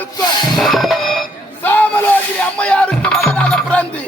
சிவனுக்கும் சாமலோகிரி அம்மையாருக்கும் மகனாக பிறந்து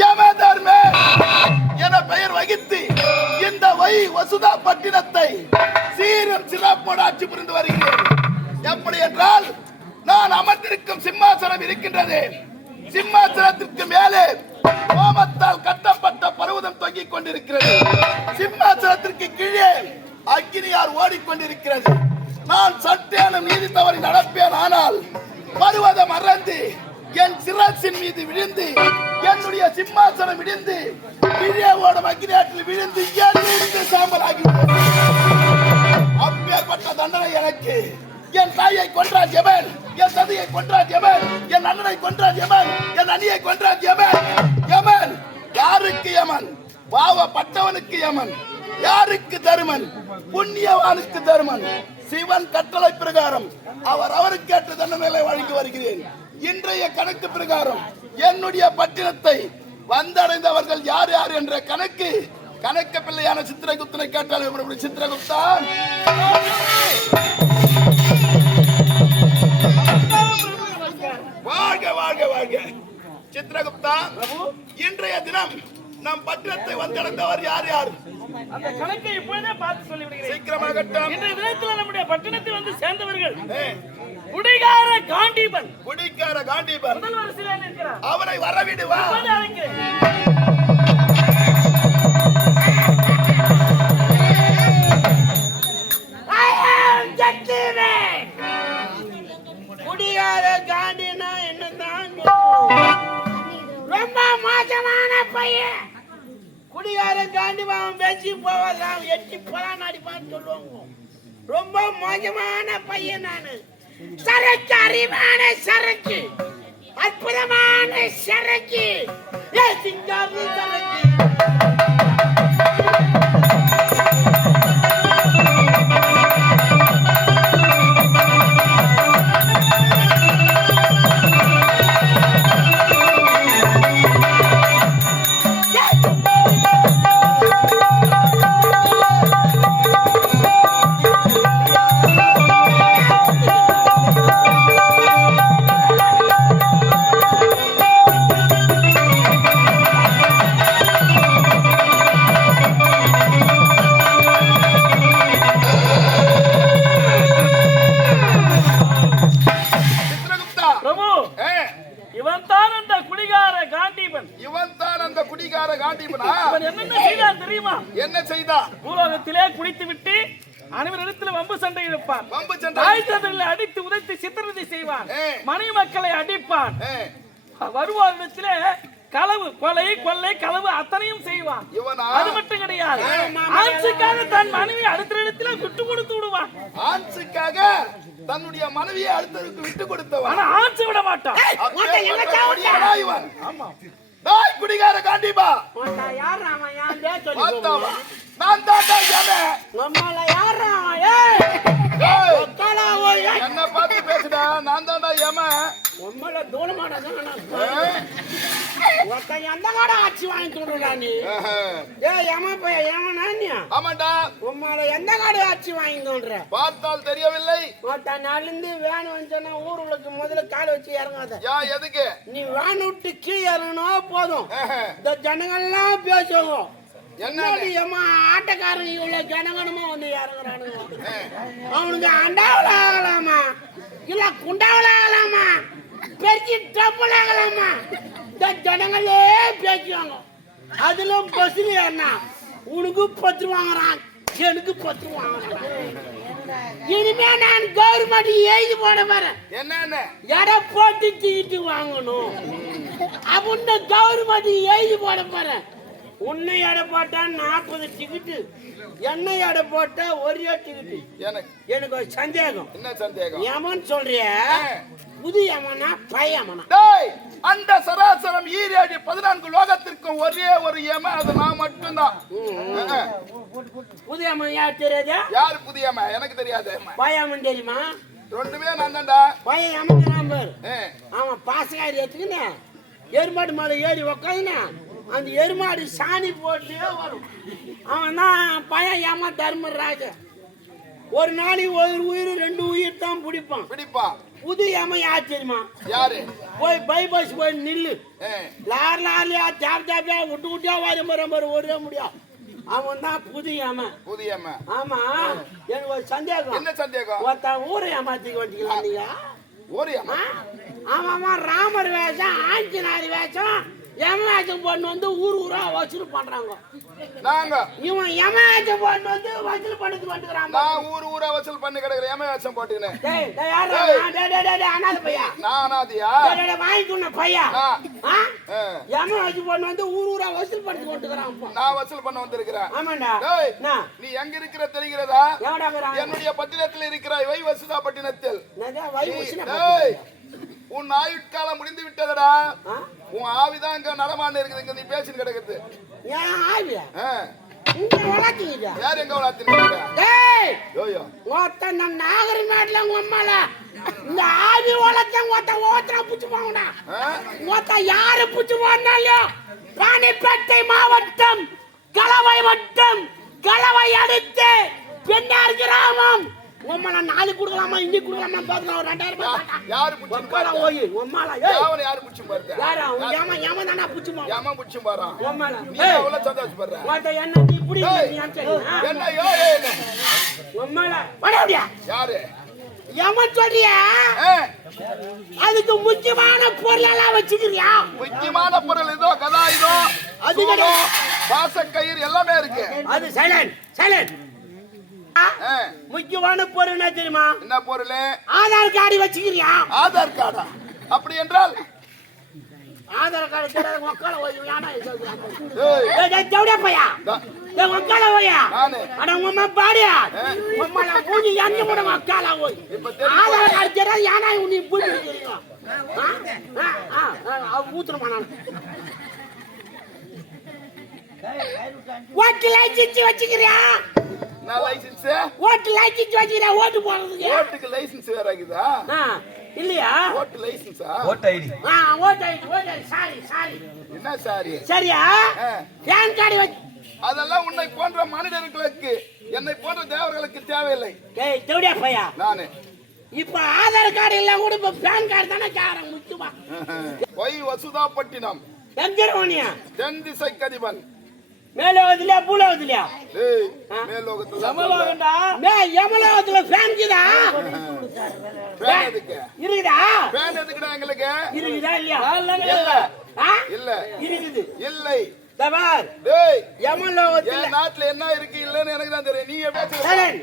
யமதர்மே என பெயர் வகித்து இந்த வசுதா பட்டினத்தை சீரும் சிறப்போடு ஆட்சி புரிந்து வருகிறேன். எப்படி என்றால், நான் அமர்ந்திருக்கும் சிம்மாசனம் இருக்கின்றது. சிம்மாசனத்திற்கு மேலே கோமத்தால் கட்டப்பட்ட பர்வதம் தொங்கிக் கொண்டிருக்கிறது. சிம்மாசனத்திற்கு கீழே அக்னியார் ஓடிக்கொண்டிருக்கிறது. நான் சட்டேனும் நீதி தவறி நடப்பேன், ஆனால் பர்வதம் அறந்து என் சிரசின் மீது விழுந்து என்னுடைய சிம்மாசனம் விழுந்து கீழே ஓடும் அக்னியாற்றில் விழுந்து என் சாம்பலாகி அப்பேற்பட்ட தண்டனை எனக்கு. என் தாயை கொன்றான் எவன், என் சதியை கொன்றான் எவன், என் அண்ணனை கொன்றான் எவன், என் அணியை கொன்றான் எவன். யமன் யாருக்கு யமன்? பாவப்பட்டவனுக்கு யமன். யாருக்கு தருமன்? புண்ணியவானுக்கு தருமன். சிவன் கட்டளை பிரகாரம் அவருக்கு ஏற்ற தண்டனை வழங்கி வருகிறேன். இன்றைய கணக்கு பிரகாரம் என்னுடைய பட்டினத்தை வந்தடைந்தவர்கள் யார் யார் என்ற கணக்கு பிள்ளையான சித்திரகுப்தனை கேட்டால், சித்திரகுப்தா வாழ்க வாழ்க வாழ்க. சித்திரகுப்தா, இன்றைய தினம் நம் பட்டினத்தை வந்தடைந்தவர் யார் யார்? அந்த கணக்கை இப்பொழுதே பார்த்து சொல்லிவிடுகிறேன். சீக்கிரமாகட்டும். இன்றைய தினத்தில் நம்முடைய பட்டினத்தை வந்து சேர்ந்தவர்கள் குடிகார காண்டீபன். குடிகார காண்டீபன் முதல் வரிசையில் இருக்கிறார். அவரை வரவிடுவா. குடிகார காண்டினா என்னதான் ரொம்ப மோசமான பையன். குடிகார காண்டி பேசி போவதான் எட்டி போலாம் அடிப்பான்னு சொல்லுவாங்க. ரொம்ப மோசமான பையன் நானு. சரக்கு, அறிவான சரக்கு, அற்புதமான சரக்கு, சிங்காரி சரக்கு. என்ன செய்தான்? பூலோகத்திலே குடித்து விட்டு அனைவரிடத்தில் வம்பு சண்டை இருப்பான். அடித்து உதைத்து சித்திரவதை செய்வான். மனைவி மக்களை அடிப்பான். வருவாரிடத்திலே களவு, கொலை, கொள்ளை, களவு அத்தனையும் செய்வான். அது மட்டும் கிடையாது, ஆட்சிக்காக தன் மனைவி அடுத்த இடத்துல விட்டு கொடுத்து விடுவான். ஆட்சிக்காக தன்னுடைய மனைவியை அடுத்தவருக்கு விட்டு கொடுத்தவன். ஆனா ஆட்சி விட மாட்டான். டேய் குடிகார காண்டிபா, யார் ராமா? யாரே சொல்லி நான் தாண்டா யமன். நம்மள யார் ராமா? ஏய் ஒக்கலா ஓய் என்ன பார்த்து பேசுடா. நான் தாண்டா யமன். நம்மள தோலமாடா ஒக்க எந்த காட ஆட்சி வாங்கி கொடுறா நீ? ஏய் யமன் பைய யமனா நீ? ஆமாடா. நம்மள எந்த காட ஆட்சி வாங்கி கொடுற? பார்த்தால் தெரியவில்லை. ஒட்ட நாளிந்து வேன் வந்தனா ஊருக்கு முதல்ல கால் வச்சு இறங்காத. யா எதுக்கு? நீ வேன் விட்டு கீழ இறங்கினா போதும், இந்த ஜனங்கள்லாம் பேசுவாங்க. என்னடி அம்மா ஆட்டக்காரன் இவ்வளவு ஜனகணமா வந்து இறங்குறானுங்க. அவனுக்கு அண்டாவில் ஆகலாமா, இல்ல குண்டாவில் ஆகலாமா, பெருக்கி டப்புல ஆகலாமா, இந்த ஜனங்களே பேசுவாங்க. அதுல பஸ்ல என்ன உனக்கு 10 வாங்குறான், எனக்கு 10 வாங்குறான். இனிமே நான் கவர்மெண்ட் எழுதி போட போறேன். என்ன எடை போட்டு டிக்கெட்டு வாங்கணும் அப்படின்னு கவர்மெண்ட் எழுதி போட போறேன். உன்னை எடை போட்டா 40 டிக்கெட்டு, என்ன எடை போட்டா 1 டிக்கெட்டு. எனக்கு ஒரு சந்தேகம். என்ன சந்தேகம்? யமன் சொல்றிய, புது யமனா பையமனா? அந்த சராசரம் ஈரேழு 14 லோகத்திற்கும் ஒரே ஒரு யமன், அது நான் மட்டும்தான். புது யமன் யார் தெரியாது? யாரு புது யமன்? எனக்கு தெரியாது. பையமன் தெரியுமா? ரெண்டுமே நான் தான்டா. பையன் யமன் நம்பர். அவன் பாசகாரி எடுத்துக்கின எருமாடு மேல ஏறி உக்காந்துனா அந்த எருமாடு சாணி போட்டு வரும். அவன் தான் பையன் யம தர்மராஜ. ஒரு நாளைக்கு ஒரு உயிர் 2 உயிர் தான் பிடிப்பான். புது ஏமா யார் தெரியுமா? யாரு? போய் பைபாஸ் போய் நில்லு. லாரியா ஜாப்ஜா விட்டு வர ஒரே முடியும். அவன் தான் புது ஏமா. புது ஏமா? ஆமா. எனக்கு ஒரு சந்தேகம். என்ன சந்தேகம்? ஒருத்த ஊரை ஏமாத்திக்கு வந்துக்கலாம் நீங்க. ஊரு ஏமா? ஆமாமா, ராமர் வேஷம், ஆஞ்சநாயர் வேஷம், யமராஜன் பொண்ணு வந்து ஊரா வசூல் பண்றாங்க. நாங்க இவன் யமராஜன் பொண்ணு வந்து வசூல் பண்ணிட்டு வந்துக்கிறான். நான் ஊரா வசூல் பண்ணி கிடக்குறேன். யமராஜன் போட்டுக்கினேன். டேய் யாரு? அனாத பையா. நான் அனாதையா? வாங்கிக்கணும் பையா. யமராஜன் பொண்ணு வந்து ஊரா வசூல் பண்ணிட்டு வந்துக்கிறான். நான் வசூல் பண்ண வந்திருக்கிறேன். ஆமாண்டா. நீ எங்க இருக்கிற தெரிகிறதா? எவடா? என்னுடைய பட்டினத்தில் இருக்கிறாய். வை வசுதா பட்டினத்தில். உன் ஆயுட்காலம் முடிந்து விட்டதடா. உன் ஆவிதான் இங்க நடமான்னு இருக்குது. இங்க நீ பேசிட்டு கிடக்குது. யார் எங்க வளர்த்துறீங்க? நாகரிகமாட்டில உங்க அம்மால இந்த ஆவி வளர்த்த புச்சு போங்கடா. யாரு புச்சு போனாலும் ராணிப்பேட்டை மாவட்டம் கலவை வட்டம் கலவை அடுத்து பெண்ணார் கிராமம். உம்மால நாளைக்கு கொடுக்கலாமா இன்னைக்கு கொடுக்கலாமா பாக்கலாம். 2000 ரூபாய். யாரு புடிச்சு பாரு? ஓய் உம்மால யாவன யாரு புடிச்சு பாரு? யாரா? யம தான புடிச்சு பாரு. யம புடிச்சு பாரு. உம்மால நீ அவ்வளவு சந்தோஷப்படுற. வாட்ட என்ன நீ புடி நீ அஞ்சே. என்ன உம்மால வடடியா. யாரு? யம சொல்றியா? அதுக்கு முக்கியமான பொருள் எல்லாம் வச்சிருக்கியா? முக்கியமான பொருள் இதோ கதா இதோ. அது வாசக்கயிறு எல்லாமே இருக்கு. அது சைலண்ட். முக்கியமான பொருள் என்ன தெரியுமா? என்ன பொருள்? ஆதார் கார்டு வச்சுக்கிறியா? ஆதார் கார்டா? அப்படி என்றால் ஆதார் கார்டு தெரியாத மக்கள ஓய் யானா ஜவுடா பையா. மக்கள ஓயா. அட உம்மா பாடியா. உம்மல பூஜி யானி கூட மக்கள ஓய். ஆதார் கார்டு தெரியாத யானா நீ பூஜி தெரியுமா? ஊத்துறமா நான். ஓட்டு லைசென்ஸ் வச்சுக்கிறியா? நான் லைசென்ஸ்? ஓட்டு லைசென்ஸ் வச்சுக்கிறியா? ஓட்டு போடுறதுக்கு. ஓட்டுக்கு லைசென்ஸ் வேற இருக்குதா? இல்லையா? ஓட்டு லைசென்ஸா? ஓட்டு ஐடி. ஓட்டு ஐடி. சாரி. என்ன சாரி? சரியா? பேன் கார்டு வச்சு. அதெல்லாம் உன்னை போன்ற மனிதர்களுக்கு, என்னை போன்ற தேவர்களுக்கு தேவையில்லை. டேய் தேவடியா பையா. நானே இப்ப ஆதார் கார்டு எல்லாம் கூட இப்ப பேன் கார்டு தானே கேக்குறாங்க முக்கியமா. வை வசுதா பட்டினம். எங்கரோனியா? தென் திசை கதிபன். மேலோகத்திலே பூலோகத்திலே? ஏய் மேலோகத்துல. யமலோகம்டா. யமலோகத்துல ஃபேன் இருக்குதா? ஃபேன் எதுக்கு? இருக்குதா? ஃபேன் எதுக்குடா எங்களுக்கு? இருக்குதா இல்லையா? இல்ல. இருக்குது. இல்லை. தபார். டேய் யமலோகத்துல என் நாட்டுல என்ன இருக்கு இல்லன்னு எனக்கு தான் தெரியும். நீ பேசுற. சைலண்ட்.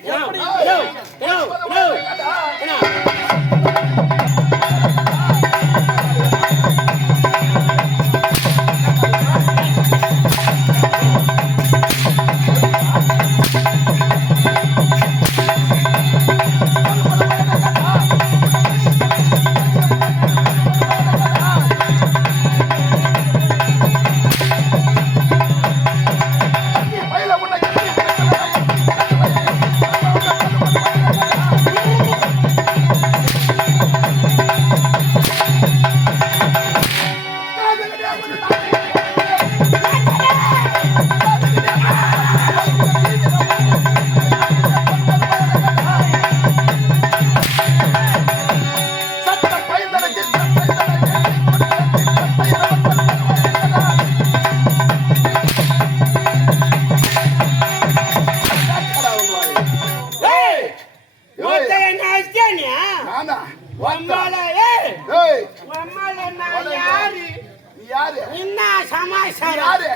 யாரு? என்ன சமாச்சாரம்? யாரு?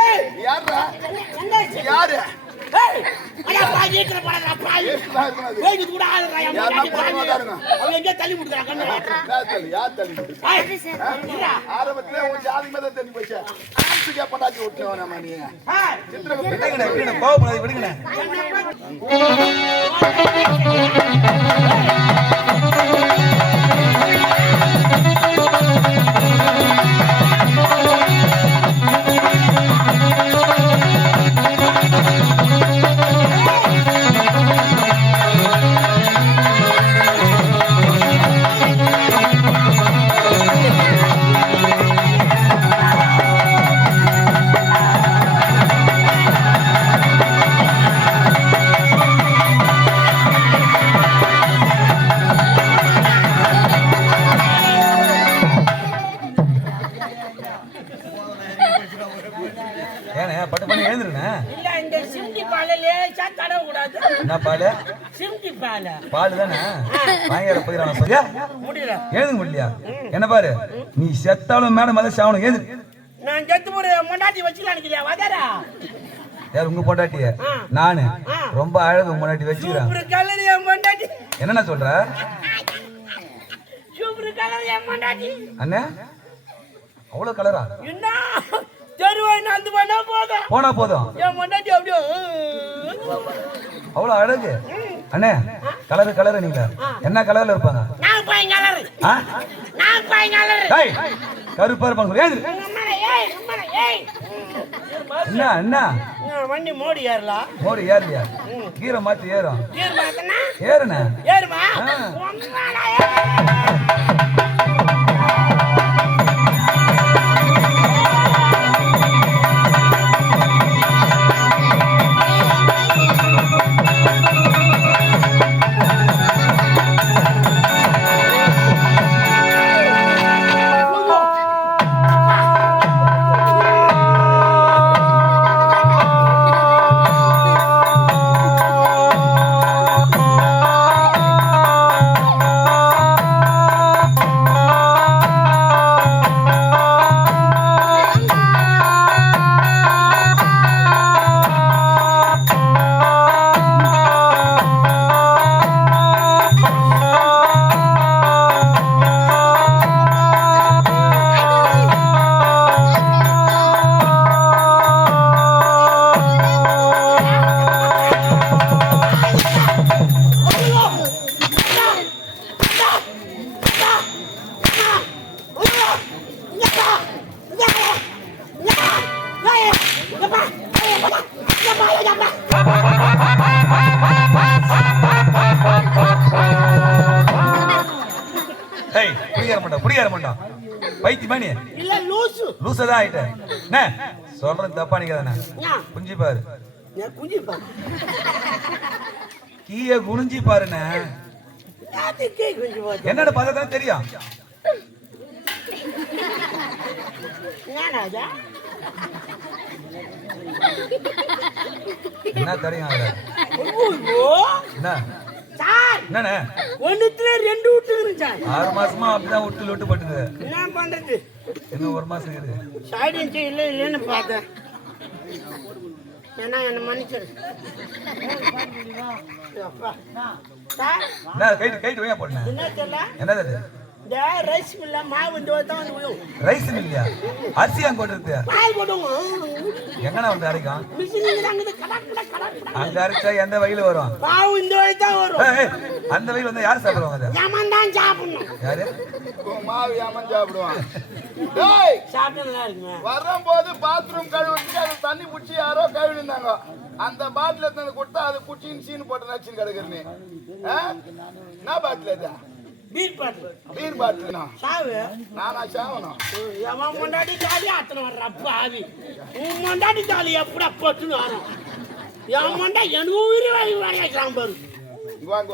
ஏய் யாரா? என்ன யாரு? ஏய் அட பாஜீட்ல போடா பாய். ஏய் இது கூட ஆளுடா யா முன்னாடி பாருங்க. அவன் எங்க தள்ளி முடுறா கண்ணு. யார் தள்ளி முடு? ஆரம்பத்துல உன் ஜாதி மேல தள்ளி போச்சா? ஆன்சியா பட்டாச்சி ஓட்டுறவன் நம்ம நீ. சித்திர விடுங்க கோவப்படாதீங்க விடுங்க. என்ன பால்? சிந்தி பால். பால் தானே வாங்கிற போயிடலாம் சொல்லியா? முடியல. எழுதுங்க முடியலையா? என்ன பாரு, நீ செத்தாலும் மேடம் அதை சாவணும். ஏது நான் செத்து ஒரு மொண்டாட்டி வச்சுக்கலாம் நினைக்கிறியா? வாதாரா யார் உங்க பொண்டாட்டிய? நானு ரொம்ப அழகு முன்னாடி வச்சுக்கிறேன். சூப்பர் கலர் என் மொண்டாட்டி. என்னென்ன சொல்ற? சூப்பர் கலர் என் மொண்டாட்டி. அண்ணே அவ்வளவு கலரா? என்ன தெருவாய் நடந்து போனா போதும் என் மொண்டாட்டி அப்படியே அவ்வளவு அழகு. அண்ணே கலரு நீங்க என்ன கலர்ல இருப்பாங்க? நான் பாய் கலர். நான் பாய் கலர். டேய் கருப்பா இருப்பாங்க. ஏது என்ன என்ன வண்டி மோடி ஏறலாம். மோடி ஏறலையா? கீரை மாத்தி ஏறும். ஏறுண்ணே. ஏறுமா? புடியார மாட்டான் பைத்தியமானி இல்ல லூசு லூசதான் ஆயிட்டேன். என்ன சொல்றது தப்பா நிக்காதண்ணா. குஞ்சி பாரு. குஞ்சி பாரு. கீழே குனிஞ்சி பாருண்ணே. என்னோட பார்த்தா தெரியும். என்ன தெரியும் என்ன ஒண்ணுத்துல ரெண்டு விட்டு இருந்துச்சா? 6 மாசமா அப்படிதான் விட்டு பட்டுது. என்ன பண்றது? இன்னும் 1 மாசம் இருக்குது. சைடு இல்லன்னு பார்த்தேன். ஏன்னா என்ன மன்னிச்சிரு. கைட்டு வையா போட்டேன். என்ன தெரியல? என்னது? இந்த ரைஸ் மில்ல மாவு வந்து தான் வந்து விழும். ரைஸ் மில்லையா? அரிசி அங்க போட்டுருக்கு. மாவு போடுங்க. எங்கனா வந்து அரைக்கும்? மிஷினில அங்க கடக். அங்க அரைச்சா எந்த வயல வரும்? மாவு இந்த வயல தான் வரும். அந்த வயல வந்து யார் சாப்பிடுவாங்க அத? யமன் தான் சாப்பிடணும். யாரு? மாவு யமன் சாப்பிடுவான். டேய் சாப்பிட்டா இருக்குங்க. வரும்போது பாத்ரூம் கழுவுறதுக்கு அது தண்ணி புடிச்சி யாரோ கழுவினாங்க. அந்த பாட்டில எடுத்து கொடுத்தா அது குச்சின் சீன் போட்டு நச்சின் கிடக்குறனே. என்ன பாட்டில் இது? Beer bottle. சாவு நானா சாவணும்? எவன் முன்னாடி ஜாலி ஆத்தன வர்றப்ப ஆவி. உன் முன்னாடி ஜாலி எப்படா போட்டுன்னு வரும். என் முண்டா எனக்கு உயிரி வாங்கி சாம்பாரு. வாங்க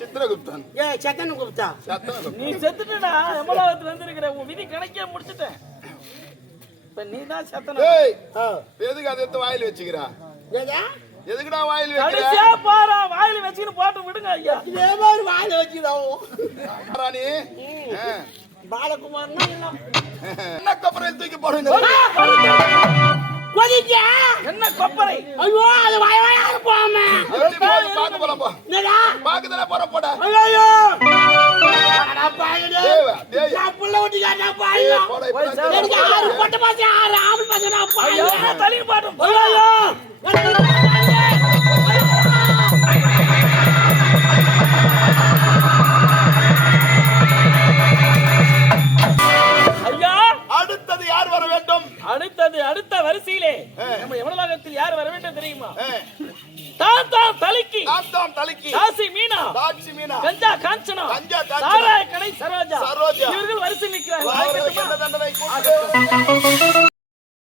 சித்திரகுப்தன். சத்தன குப்தா. நீ செத்துட்டா எமலாவத்துல வந்திருக்கிற உன் விதி கணக்கே முடிச்சிட்டேன். இப்ப நீ தான் சத்தன. எதுக்கு அதை எடுத்து வாயில வச்சுக்கிறா? எதுக்குடா வாயில வைக்கிற? கடைசியா பாரா வாயில வச்சிட்டு போட்டு விடுங்க ஐயா. இதே மாதிரி வாயில வச்சிடாவும். ராணி பாலகுமார்னா என்ன கப்பரையில் தூக்கி போடுங்க. கொதிக்க என்ன கொப்பரை? ஐயோ அது வாயா போமா. பாக்க போலாம் போ. என்னடா? பாக்கதல போற போடா. ஐயோ அட பாயடே. நான் புள்ள ஓட்டிட்டா பாயா. எனக்கு ஆறு பட்ட பாசி ஆறு ஆம்பள பாசிடா பாயா. ஐயோ தலி பாட்டும். ஐயோ அடுத்தது யார் வர வேண்டும்? அடுத்த வரிசையிலே நம்ம எமலோகத்தில் யார் வர வேண்டும் தெரியுமா? தாத்தாம் தலிக்கி தாசி மீனா கஞ்சா காஞ்சனா சாராய கடை சரோஜா இவர்கள் வரிசை நிற்கிறார்கள்.